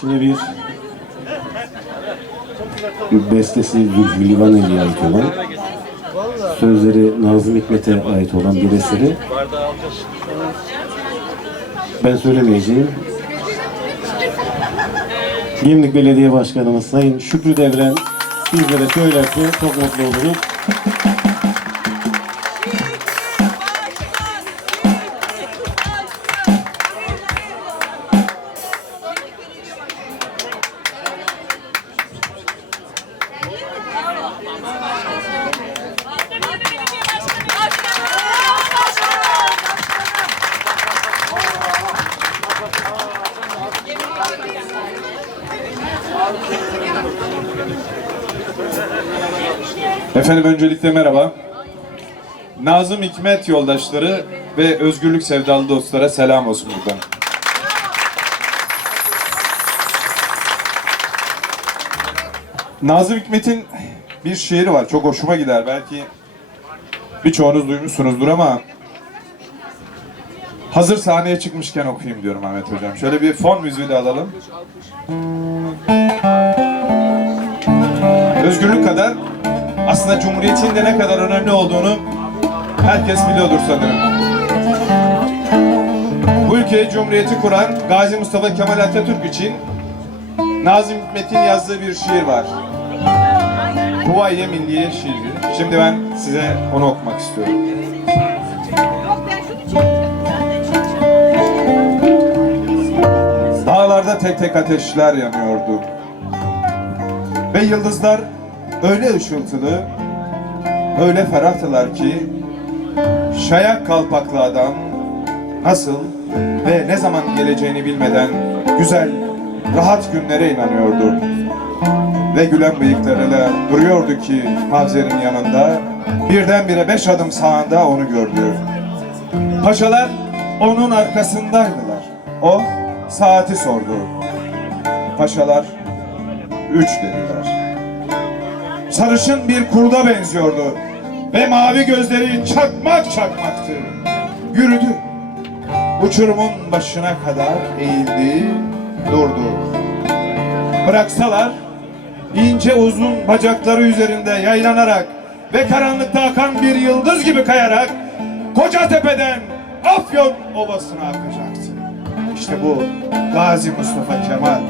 Şimdi bir bestesi Zülfü Livaneli'ye ait olan, sözleri Nazım Hikmet'e ait olan bir eseri ben söylemeyeceğim. Gemlik Belediye Başkanımız Sayın Şükrü Devren bizlere söylerse çok mutlu oluruz. Efendim öncelikle merhaba. Nazım Hikmet yoldaşları ve özgürlük sevdalı dostlara selam olsun buradan. Nazım Hikmet'in bir şiiri var. Çok hoşuma gider. Belki birçoğunuz duymuşsunuzdur ama hazır sahneye çıkmışken okuyayım diyorum Ahmet Hocam. Şöyle bir fon müziği de alalım. Özgürlük kadar aslında Cumhuriyet'in de ne kadar önemli olduğunu herkes biliyordur sanırım. Bu ülkeyi Cumhuriyeti kuran Gazi Mustafa Kemal Atatürk için Nazım Hikmet'in yazdığı bir şiir var. Kuvayi Milliye şiiri. Şimdi ben size onu okumak istiyorum. Dağlarda tek tek ateşler yanıyordu. Ve yıldızlar öyle ışıltılı, öyle ferahtılar ki şayak kalpaklı adam nasıl ve ne zaman geleceğini bilmeden güzel, rahat günlere inanıyordu. Ve gülen bıyıklarıyla duruyordu ki Mavzer'in yanında birdenbire beş adım sağında onu gördü. Paşalar onun arkasındaydılar. O saati sordu. Paşalar üç dediler. Sarışın bir kurda benziyordu ve mavi gözleri çakmak çakmaktı. Yürüdü. Uçurumun başına kadar eğildi, durdu. Bıraksalar ince uzun bacakları üzerinde yaylanarak ve karanlıkta akan bir yıldız gibi kayarak Kocatepe'den Afyon Ovası'na akacaktı. İşte bu Gazi Mustafa Kemal.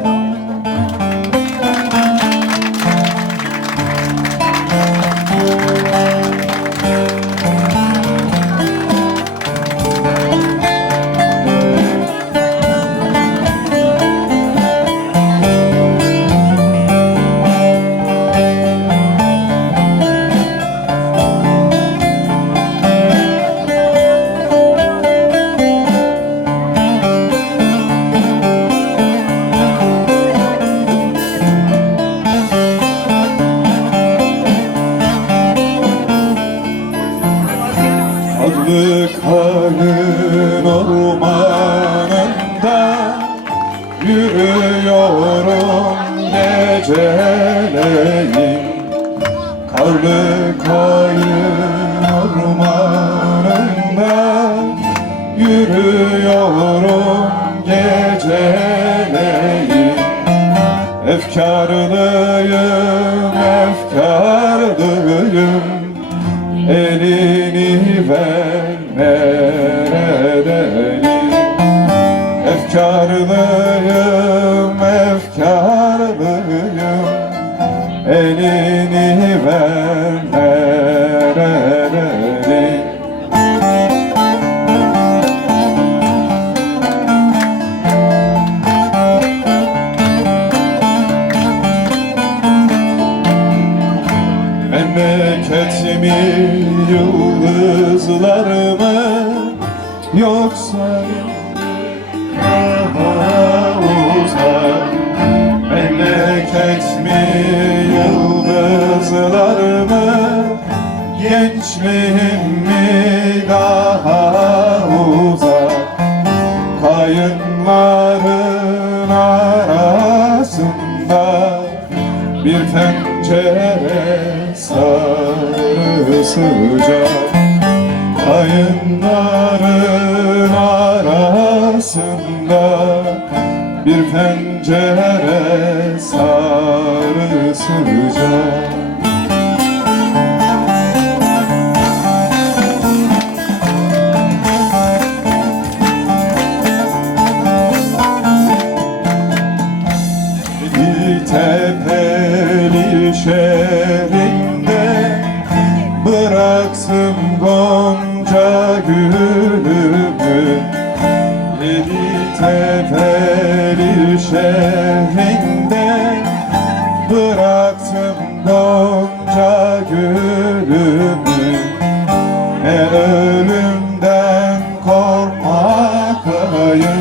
Adlı karın ormanında Yürüyorum geceleyin. Karlı kayın ormanında Yürüyorum geceleyin. Efkarlıyım, efkarlıyım. Elini ver neredeyim? Efkarlıyım, efkarlıyım. Elini ver neredeyim? Memleketimi yıldızlar mı yoksa daha uzak Memleket mi yıldızlar mı gençliğim mi daha uzak? Kayınların arasında bir pencere sarı sıcak. Kayınların bir pencere sarı şehrinde Bıraksın gonca gülümü. Ne ölümden korkmakayım ne